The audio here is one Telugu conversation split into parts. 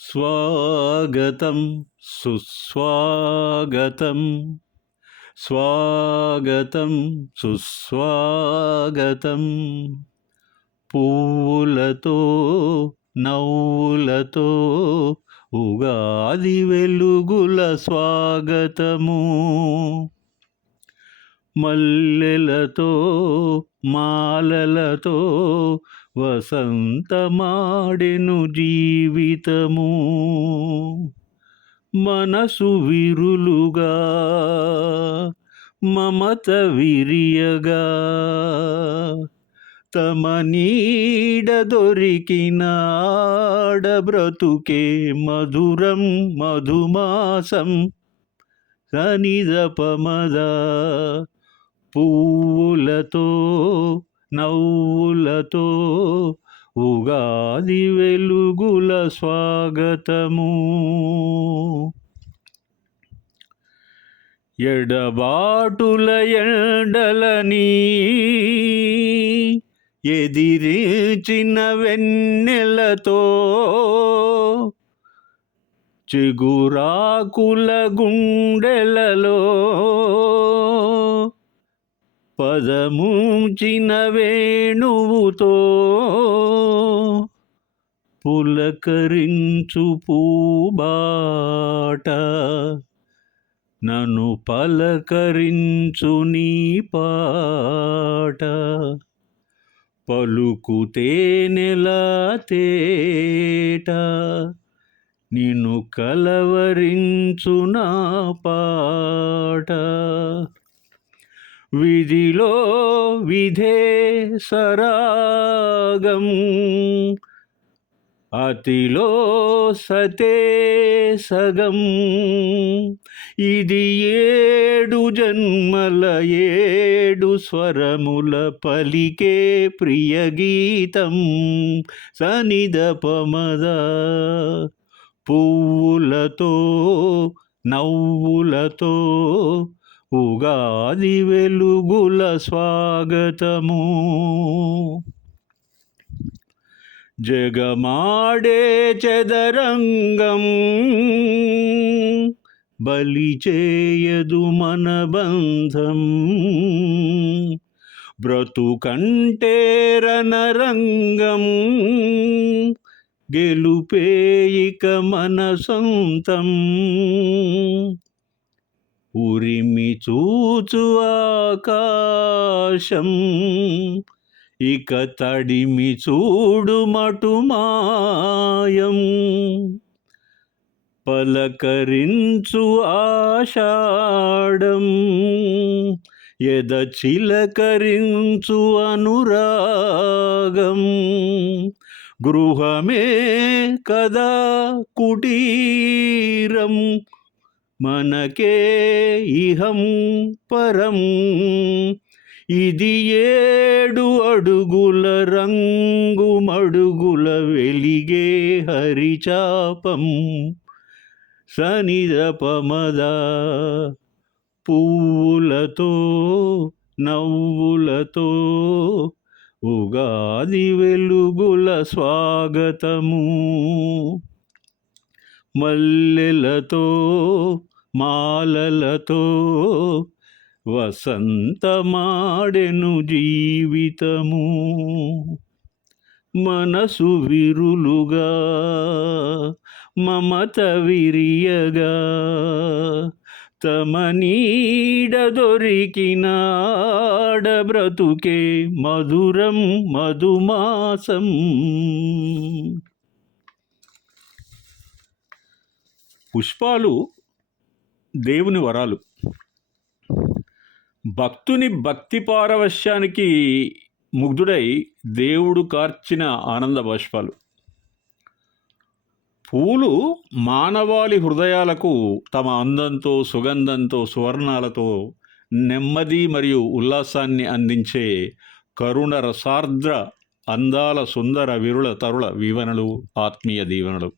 స్వాగతం సుస్వాగతం. స్వాగతం సుస్వాగతం. పువ్వులతో నవ్వులతో ఉగాది వెలుగుల స్వాగతము. మల్లెలతో మాలలతో వసంతమాడెను జీవితము. మనసు విరులుగా మమత విరియగా తమ నీడ దొరికిన బ్రతుకే మధురం మధుమాసం సనిదపమద పువ్వులతో నవ్వులతో ఉగాది వెలుగుల స్వాగతము. ఎడబాటుల ఎండలని ఎదిరించిన వెన్నెలతో చిగురాకుల గుండెలలో పదముంచిన వేణువుతో పులకరించు పూబాట. నన్ను పలకరించు నీ పాట. పలుకుతే నెల తేట. నిన్ను కలవరించు నా పాట. విధిలో విధే సరాగము అతిలో సతే సగం. ఇది ఏడు జన్మల ఏడు స్వరముల పలికే ప్రియ గీతం సనిద పమద పువ్వులతో నవ్వులతో ఉగాది వెలుగుల స్వాగతము. జగమాడే చదరంగం బలి చేయదు మన బంధం బ్రతుకంటే రణరంగం గెలుపేయిక మన సొంతం. ఉరిమి చూచు ఆకాశం ఇక తడిమి చూడు మటు మాయం. పలకరించు ఆషాఢం ఎద చిలకరించు అనురాగం. గృహమే కదా కుటీరం మనకే ఇహం పరం. ఇది ఏడు అడుగుల రంగు మడుగుల వెలిగే హరిచాపం. సనిదపమద పువ్వులతో నవ్వులతో ఉగాది వెలుగుల స్వాగతము. మల్లెలతో మాలలతో వసంతమాడెను జీవితము. మనసు విరులుగా మమత విరియగా తమ నీడ దొరికినాడ బ్రతుకే మధురం మధుమాసం. పుష్పాలు దేవుని వరాలు. భక్తుని భక్తి పారవశ్యానికి ముగ్ధుడై దేవుడు కార్చిన ఆనంద బాష్పాలు. పూలు మానవాళి హృదయాలకు తమ అందంతో సుగంధంతో సువర్ణాలతో నెమ్మది మరియు ఉల్లాసాన్ని అందించే కరుణ రసార్ద్ర అందాల సుందర విరుల తరుల వీవనలు ఆత్మీయ దీవెనలు.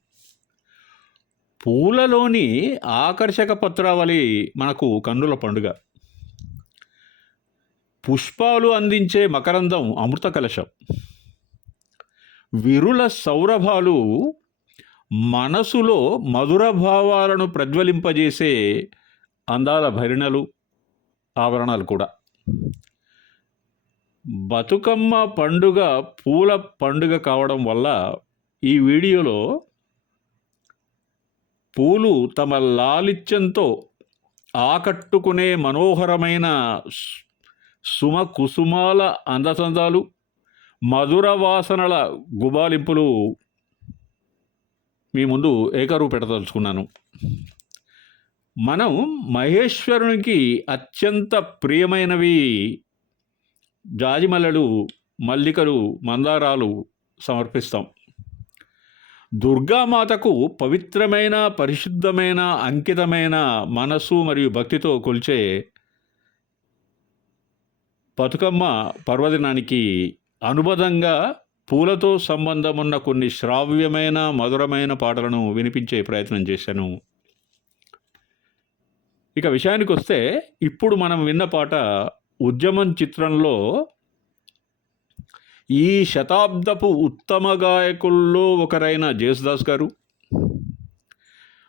పూలలోని ఆకర్షక పత్రావళి మనకు కన్నుల పండుగ. పుష్పాలు అందించే మకరందం అమృత కలశం. విరుల సౌరభాలు మనసులో మధుర భావాలను ప్రజ్వలింపజేసే అందాల భరిణలు ఆవరణాలు కూడా. బతుకమ్మ పండుగ పూల పండుగ కావడం వల్ల ఈ వీడియోలో పూలు తమ లాలిత్యంతో ఆకట్టుకునే మనోహరమైన సుమకుసుమాల సుమ కుసుమాల అందచందాలు మధుర వాసనల గుబాలింపులు మీ ముందు ఏకరువు పెట్టదలుచుకున్నాను మనం మహేశ్వరునికి అత్యంత ప్రియమైనవి జాజిమల్లెలు మల్లికలు మందారాలు సమర్పిస్తాం. దుర్గామాతకు పవిత్రమైన పరిశుద్ధమైన అంకితమైన మనసు మరియు భక్తితో కొలిచే బతుకమ్మ పర్వదినానికి అనుబంధంగా పూలతో సంబంధం ఉన్న కొన్ని శ్రావ్యమైన మధురమైన పాటలను వినిపించే ప్రయత్నం చేశాను. ఇక విషయానికి వస్తే ఇప్పుడు మనం విన్న పాట ఉద్యమం చిత్రంలో ఈ శతాబ్దపు ఉత్తమ గాయకుల్లో ఒకరైన జేసుదాస్ గారు.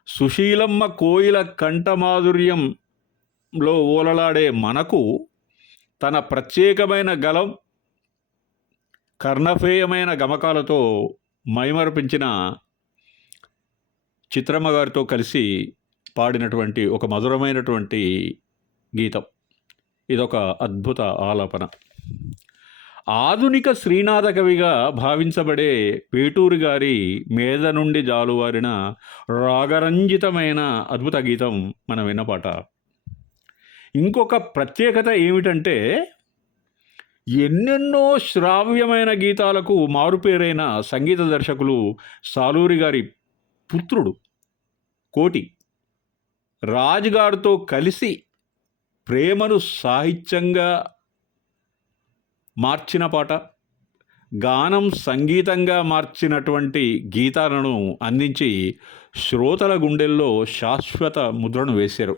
సుశీలమ్మ కోయిల కంఠమాధుర్యంలో ఓలలాడే మనకు తన ప్రత్యేకమైన గలం కర్ణఫేయమైన గమకాలతో మైమరపించిన చిత్రమ్మ గారితో కలిసి పాడినటువంటి ఒక మధురమైనటువంటి గీతం. ఇదొక అద్భుత ఆలాపన. ఆధునిక శ్రీనాథ కవిగా భావించబడే వేటూరి గారి మేద నుండి జాలువారిన రాగరంజితమైన అద్భుత గీతం మనం విన్నపాట. ఇంకొక ప్రత్యేకత ఏమిటంటే ఎన్నెన్నో శ్రావ్యమైన గీతాలకు మారుపేరైన సంగీత దర్శకులు సాలూరి గారి పుత్రుడు కోటి రాజుగారితో కలిసి ప్రేమను సాహిత్యంగా మార్చిన పాట. గానం సంగీతంగా మార్చినటువంటి గీతాలను అందించి శ్రోతల గుండెల్లో శాశ్వత ముద్రను వేశారు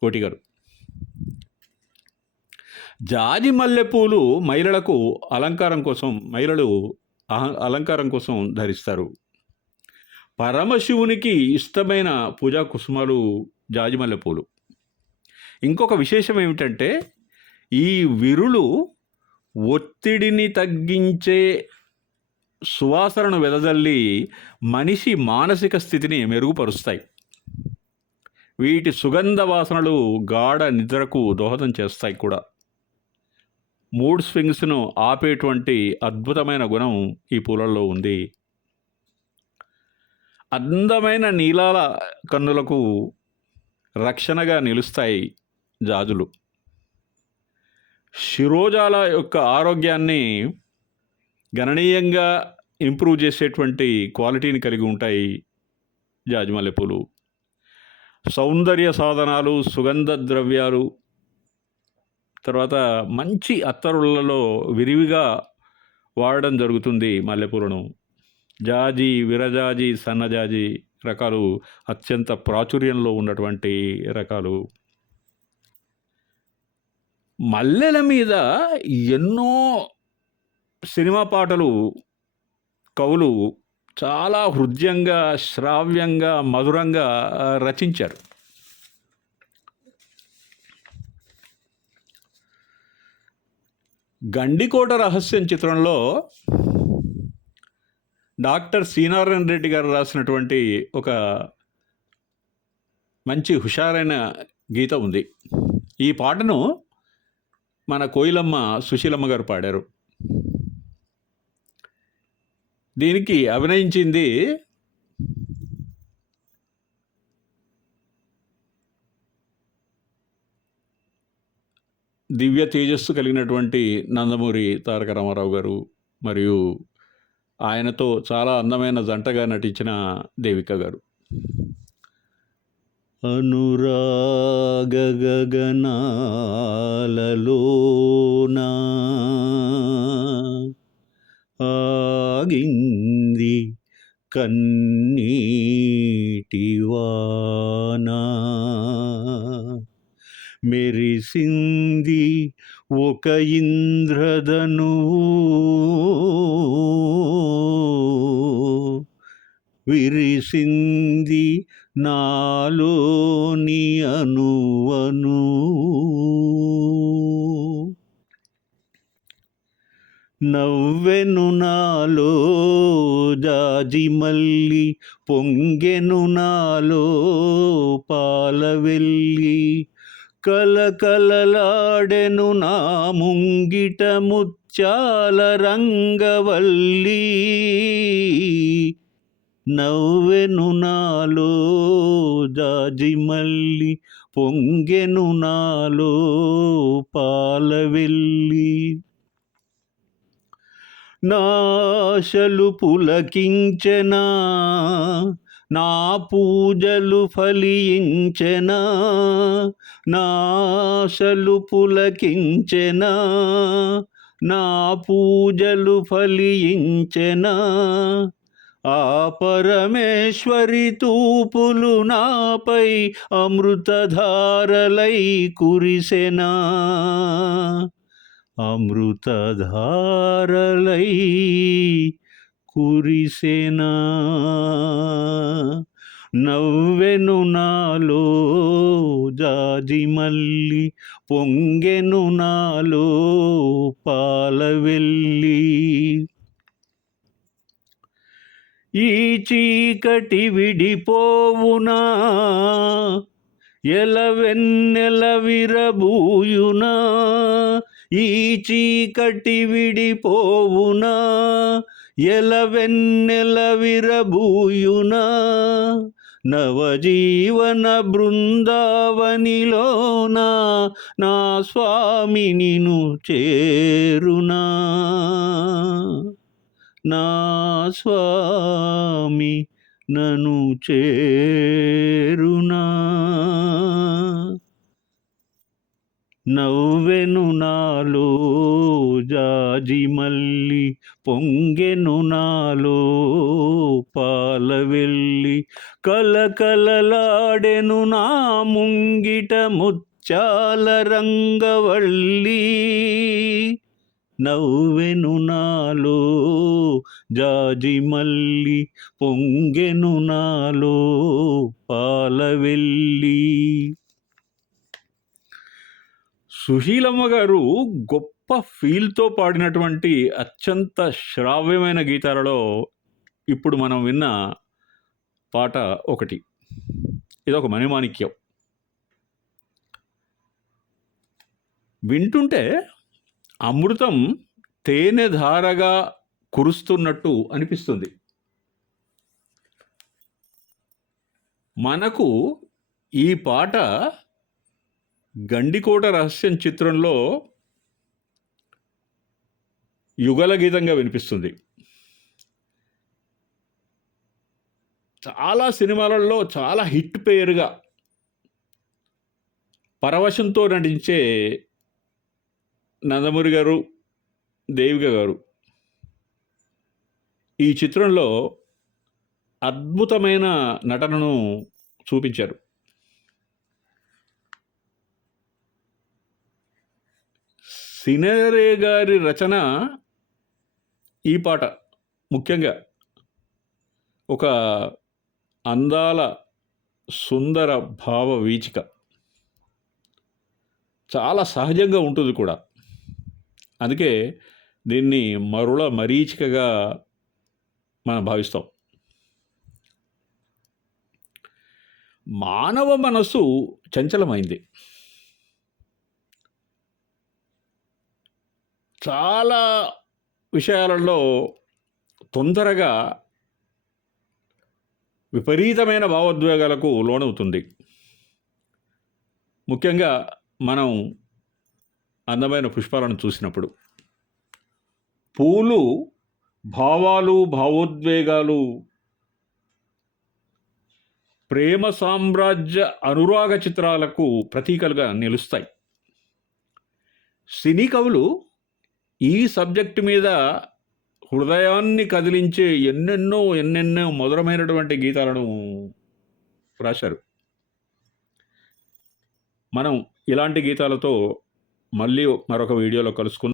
కోటి గారు జాజి మల్లెపూలు మహిళలకు అలంకారం కోసం మహిళలు అలంకారం కోసం ధరిస్తారు. పరమశివునికి ఇష్టమైన పూజా కుసుమాలు జాజి మల్లెపూలు. ఇంకొక విశేషం ఏమిటంటే ఈ విరులు ఒత్తిడిని తగ్గించే సువాసనను వెదజల్లి మనిషి మానసిక స్థితిని మెరుగుపరుస్తాయి. వీటి సుగంధ వాసనలు గాఢ నిద్రకు దోహదం చేస్తాయి కూడా. మూడ్ స్వింగ్స్ను ఆపేటువంటి అద్భుతమైన గుణం ఈ పూలల్లో ఉంది. అందమైన నీలాల కన్నులకు రక్షణగా నిలుస్తాయి జాజులు. శిరోజాల యొక్క ఆరోగ్యాన్ని గణనీయంగా ఇంప్రూవ్ చేసేటువంటి క్వాలిటీని కలిగి ఉంటాయి జాజిమల్లె పూలు సౌందర్య సాధనాలు సుగంధ ద్రవ్యాలు తర్వాత మంచి అత్తరులలో విరివిగా వాడడం జరుగుతుంది మల్లెపూలను జాజి విరజాజి సన్నజాజి రకాలు అత్యంత ప్రాచుర్యంలో ఉన్నటువంటి రకాలు. మల్లెల మీద ఎన్నో సినిమా పాటలు కవులు చాలా హృద్యంగా శ్రావ్యంగా మధురంగా రచించారు. గండికోట రహస్యం చిత్రంలో డాక్టర్ శ్రీనారాయణ రెడ్డి గారు రాసినటువంటి ఒక మంచి హుషారైన గీత ఉంది. ఈ పాటను మన కోయిలమ్మ సుశీలమ్మ గారు పాడారు. దీనికి అభినయించింది దివ్య తేజస్సు కలిగినటువంటి నందమూరి తారక రామారావు గారు మరియు ఆయనతో చాలా అందమైన జంటగా నటించిన దేవిక గారు. అనురాగగనాలలోన ఆగింది కన్నీటివానా మెరిసింది ఒక ఇంద్రధను. విరిసింది నాలోని అనువను. నవ్వెను నాలో జాజి మల్లి పొంగెను నాలో పాలవెల్లి కలకలలాడెను నా ముంగిట ముత్యాల రంగవల్లి. నవ్వెను నాలో జాజి మల్లి పొంగెను నాలో పాలవెల్లి నాశలు పులకించెనా నా పూజలు ఫలించెనా నాశలు పులకించెనా నా పూజలు ఫలించెనా ఆ పరమేశ్వరి తూపులు నాపై అమృతధారలై కురిసెనా. అమృతధారలై కురిసెనా. నవ్వెను నాలో జాజి మల్లి పొంగెను నాలో పాల వెళ్ళి ఈ చీకటి విడిపోవునా? ఎలవెన్నెల విరబూయునా? ఈ చీకటి విడిపోవునా? ఎలవెన్నెల విరబూయునా? నవజీవన బృందావనిలోన నా స్వామి నిను చేరునా? నా స్వామి నను చేరునా. నవ్వెను నాలో జాజి మల్లి పొంగెను నాలో పాలవెల్లి కలకలలాడెను నా ముంగిట ముత్యాల రంగవల్లి. నవ్వెను నాలో జాజి మల్లి పొంగెను నాలో పాలవెల్లి సుశీలమ్మ గారు గొప్ప ఫీల్తో పాడినటువంటి అత్యంత శ్రావ్యమైన గీతాలలో ఇప్పుడు మనం విన్న పాట ఒకటి. ఇదొక మణిమాణిక్యం. వింటుంటే అమృతం తేనె ధారగా కురుస్తున్నట్టు అనిపిస్తుంది. మనకు ఈ పాట గండికోట రహస్యం చిత్రంలో యుగల గీతంగా వినిపిస్తుంది. చాలా సినిమాలలో చాలా హిట్ పేరుగా పరవశంతో నటించే నందమూరి గారు దేవిక గారు. ఈ చిత్రంలో అద్భుతమైన నటనను చూపించారు. సినరే గారి రచన ఈ పాట ముఖ్యంగా ఒక అందాల సుందర భావ వీచిక. చాలా సహజంగా ఉంటుంది కూడా. అందుకే దీన్ని మరుల మరీచికగా మనం భావిస్తాం. మానవ మనస్సు చంచలమైంది. చాలా విషయాలలో తొందరగా విపరీతమైన భావోద్వేగాలకు లోనవుతుంది. ముఖ్యంగా మనం అందమైన పుష్పాలను చూసినప్పుడు. పూలు భావాలు భావోద్వేగాలు ప్రేమ సామ్రాజ్య అనురాగ చిత్రాలకు ప్రతీకలుగా నిలుస్తాయి. సినీ కవులు ఈ సబ్జెక్టు మీద హృదయాన్ని కదిలించే ఎన్నెన్నో ఎన్నెన్నో మధురమైనటువంటి గీతాలను రాశారు. మనం ఇలాంటి గీతాలతో మళ్ళీ మరొక వీడియోలో కలుసుకుందాం.